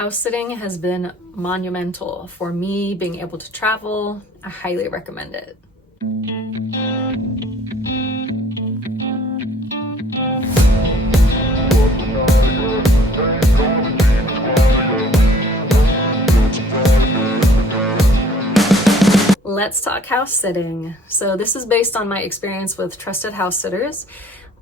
House sitting has been monumental for me being able to travel. I highly recommend it. Let's talk house sitting. So this is based on my experience with trusted house sitters.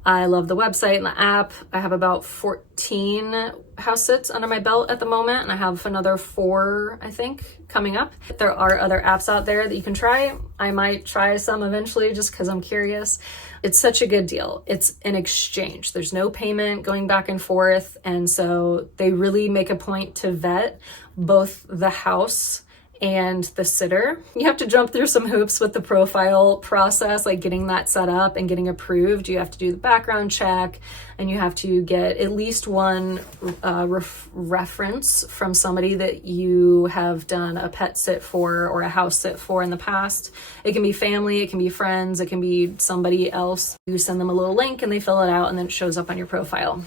I love the website and the app. I have about 14 house sits under my belt at the moment, and I have another 4, I think, coming up. There are other apps out there that you can try. I might try some eventually just because I'm curious. It's such a good deal. It's an exchange. There's no payment going back and forth, and so they really make a point to vet both the house and the sitter. You have to jump through some hoops with the profile process, like getting that set up and getting approved. You have to do the background check, and you have to get at least one reference from somebody that you have done a pet sit for or a house sit for in the past. It can be family, it can be friends, it can be somebody else. You send them a little link and they fill it out, and then it shows up on your profile. And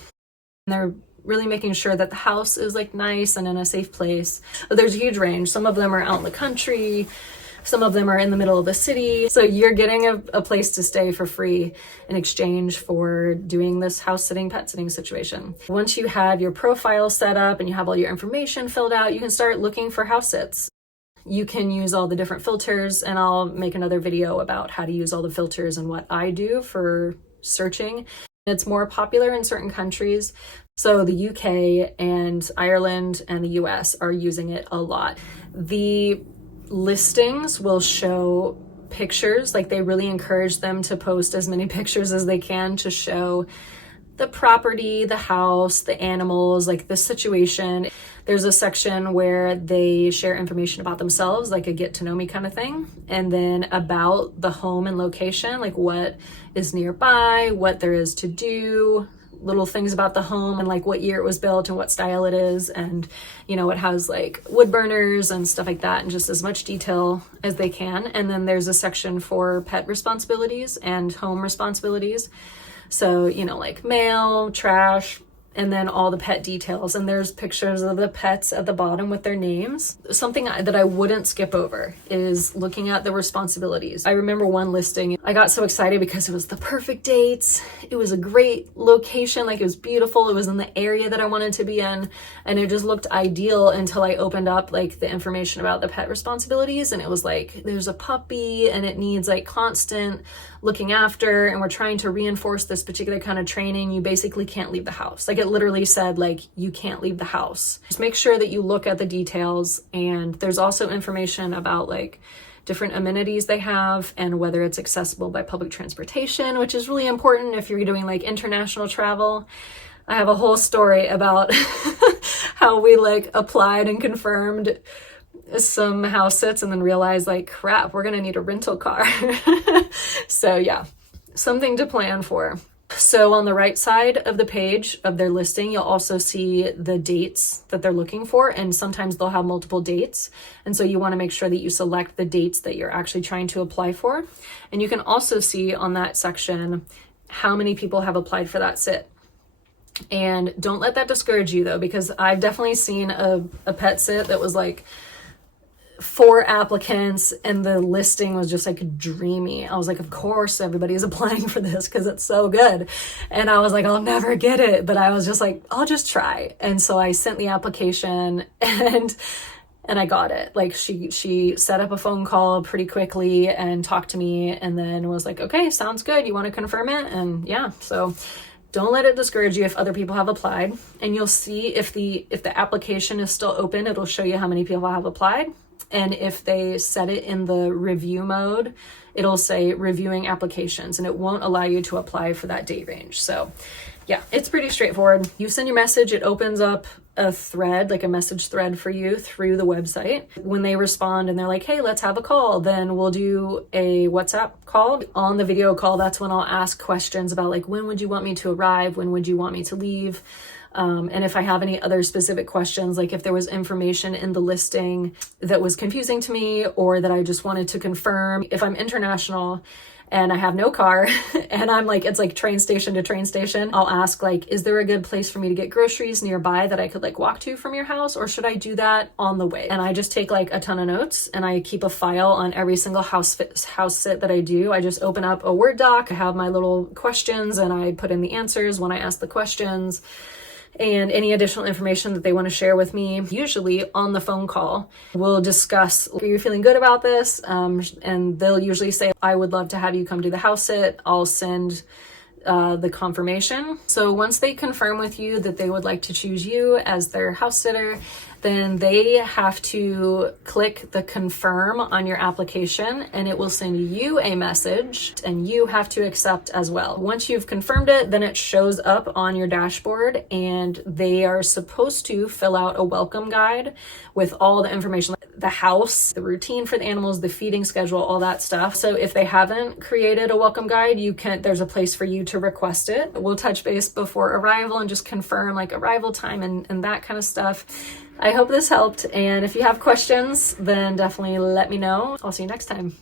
they're really making sure that the house is like nice and in a safe place. But there's a huge range. Some of them are out in the country, some of them are in the middle of the city. So you're getting a place to stay for free in exchange for doing this house sitting, pet sitting situation. Once you have your profile set up and you have all your information filled out, you can start looking for house sits. You can use all the different filters, and I'll make another video about how to use all the filters and what I do for searching. It's more popular in certain countries. So the UK and Ireland and the US are using it a lot. The listings will show pictures, like they really encourage them to post as many pictures as they can to show the property, the house, the animals, like the situation. There's a section where they share information about themselves, like a get to know me kind of thing. And then about the home and location, like what is nearby, what there is to do, little things about the home and like what year it was built and what style it is. And, you know, it has like wood burners and stuff like that, and just as much detail as they can. And then there's a section for pet responsibilities and home responsibilities. So, you know, like mail, trash, and then all the pet details. And there's pictures of the pets at the bottom with their names. Something that I wouldn't skip over is looking at the responsibilities. I remember one listing, I got so excited because it was the perfect dates. It was a great location, like it was beautiful. It was in the area that I wanted to be in, and it just looked ideal until I opened up like the information about the pet responsibilities. And it was like, there's a puppy and it needs like constant looking after, and we're trying to reinforce this particular kind of training. You basically can't leave the house. Like it literally said, like, you can't leave the house. Just make sure that you look at the details. And there's also information about like different amenities they have and whether it's accessible by public transportation, which is really important if you're doing like international travel. I have a whole story about how we like applied and confirmed some house sits and then realized like, crap, we're gonna need a rental car. So yeah, something to plan for. So on the right side of the page of their listing, you'll also see the dates that they're looking for, and sometimes they'll have multiple dates. And so you want to make sure that you select the dates that you're actually trying to apply for. And you can also see on that section how many people have applied for that sit. And don't let that discourage you though, because I've definitely seen a pet sit that was like 4 applicants and the listing was just like dreamy. I was like, of course everybody's applying for this because it's so good. And I was like, I'll never get it. But I was just like, I'll just try. And so I sent the application and I got it. Like she set up a phone call pretty quickly and talked to me, and then was like, okay, sounds good. You want to confirm it? And yeah, so don't let it discourage you if other people have applied. And you'll see if the application is still open, it'll show you how many people have applied. And if they set it in the review mode, it'll say reviewing applications, and it won't allow you to apply for that date range. So yeah, it's pretty straightforward. You send your message, it opens up a thread, like a message thread for you through the website. When they respond and they're like, hey, let's have a call, then we'll do a WhatsApp call. On the video call, that's when I'll ask questions about like, when would you want me to arrive? When would you want me to leave? And if I have any other specific questions, like if there was information in the listing that was confusing to me or that I just wanted to confirm. If I'm international and I have no car and I'm like, it's like train station to train station, I'll ask like, is there a good place for me to get groceries nearby that I could like walk to from your house, or should I do that on the way? And I just take like a ton of notes and I keep a file on every single house sit that I do. I just open up a Word doc, I have my little questions and I put in the answers when I ask the questions, and any additional information that they want to share with me. Usually on the phone call, we'll discuss, are you feeling good about this? And they'll usually say, I would love to have you come do the house sit. I'll send the confirmation. So once they confirm with you that they would like to choose you as their house sitter, then they have to click the confirm on your application and it will send you a message and you have to accept as well. Once you've confirmed it, then it shows up on your dashboard and they are supposed to fill out a welcome guide with all the information, like the house, the routine for the animals, the feeding schedule, all that stuff. So if they haven't created a welcome guide, there's a place for you to request it. We'll touch base before arrival and just confirm like arrival time and that kind of stuff. I hope this helped, and if you have questions, then definitely let me know. I'll see you next time.